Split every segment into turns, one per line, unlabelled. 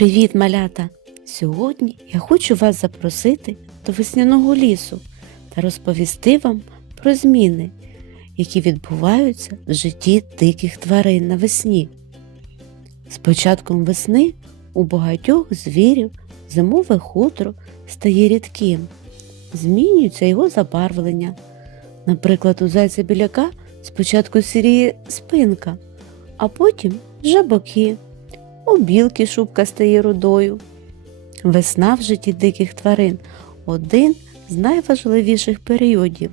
Привіт, малята! Сьогодні я хочу вас запросити до весняного лісу та розповісти вам про зміни, які відбуваються в житті диких тварин навесні. З початком весни у багатьох звірів зимове хутро стає рідким, змінюється його забарвлення. Наприклад, у зайця біляка спочатку сіріє спинка, а потім вже боки. У білки шубка стає рудою. Весна в житті диких тварин один з найважливіших періодів,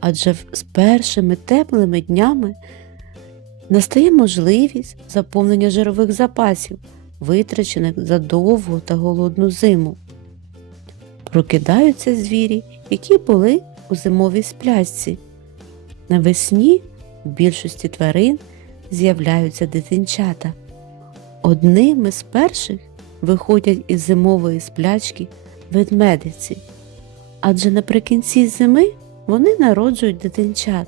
адже з першими теплими днями настає можливість заповнення жирових запасів, витрачених за довгу та голодну зиму. Прокидаються звірі, які були у зимовій сплясці. Навесні у більшості тварин з'являються дитинчата. Одними з перших виходять із зимової сплячки ведмедиці, адже наприкінці зими вони народжують дитинчат.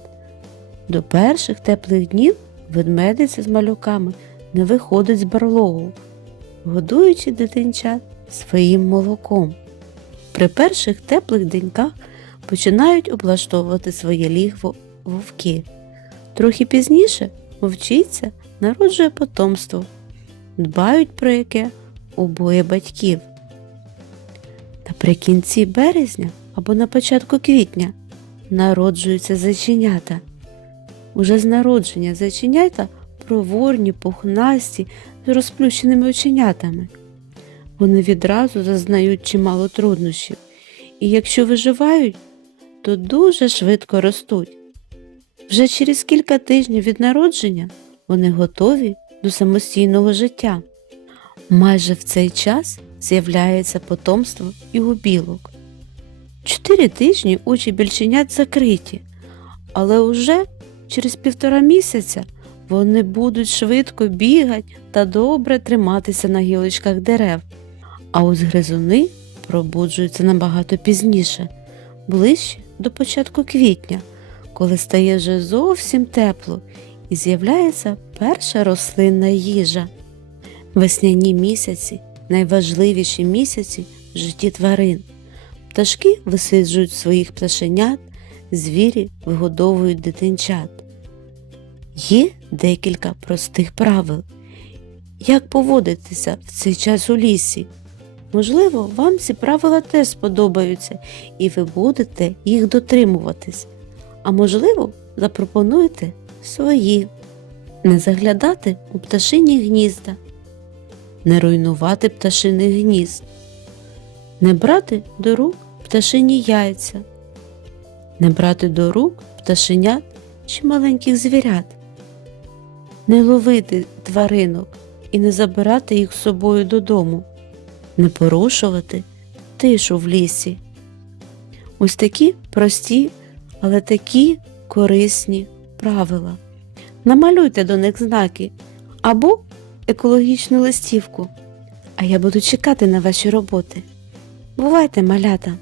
До перших теплих днів ведмедиця з малюками не виходить з барлогу, годуючи дитинчат своїм молоком. При перших теплих деньках починають облаштовувати своє лігво вовки. Трохи пізніше вовчиця народжує потомство дбають про яке обоє батьків. Наприкінці березня або на початку квітня народжуються зайченята. Уже з народження зайченята проворні, пухнасті з розплющеними оченятами. Вони відразу зазнають чимало труднощів, і якщо виживають, то дуже швидко ростуть. Вже через кілька тижнів від народження вони готові до самостійного життя. Майже в цей час з'являється потомство і у білок. Чотири тижні очі більченят закриті, але уже через півтора місяця вони будуть швидко бігати та добре триматися на гілочках дерев. А ось гризуни пробуджуються набагато пізніше, ближче до початку квітня, коли стає вже зовсім тепло і з'являється перша рослинна їжа. Весняні місяці найважливіші місяці в житті тварин. Пташки висиджують своїх пташенят, звірі вигодовують дитинчат. Є декілька простих правил, як поводитися в цей час у лісі. Можливо, вам ці правила теж сподобаються, і ви будете їх дотримуватись. А можливо, запропонуєте свої. Не заглядати у пташині гнізда, не руйнувати пташиних гнізд, не брати до рук пташині яйця, не брати до рук пташенят чи маленьких звірят, не ловити тваринок і не забирати їх з собою додому, не порушувати тишу в лісі. Ось такі прості, але такі корисні правила. Намалюйте до них знаки або екологічну листівку, а я буду чекати на ваші роботи. Бувайте, малята!